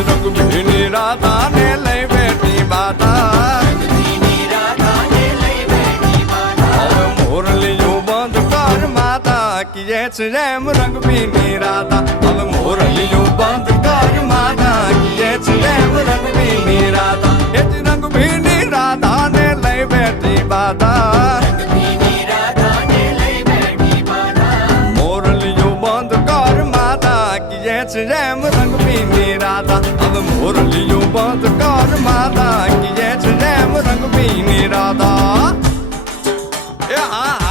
રંગ ભીની રાધા ને લઈ બેઠી બાધા હવે મોરલીયું બંધ કર માતા કીએ છે એમ રંગ ભીની રાધા હવે મોરલીયું બંધ કર માતા કીએ છે એમ રંગ ભીની રાધા એ જ રંગ ભીની રાધા ને લઈ બેઠી બાધા જેમ રંગ ભીની રાધા હવે મોરલીયું બંધ કર માતા કીએ છે જેમ રંગ ભીની રાધા એ હા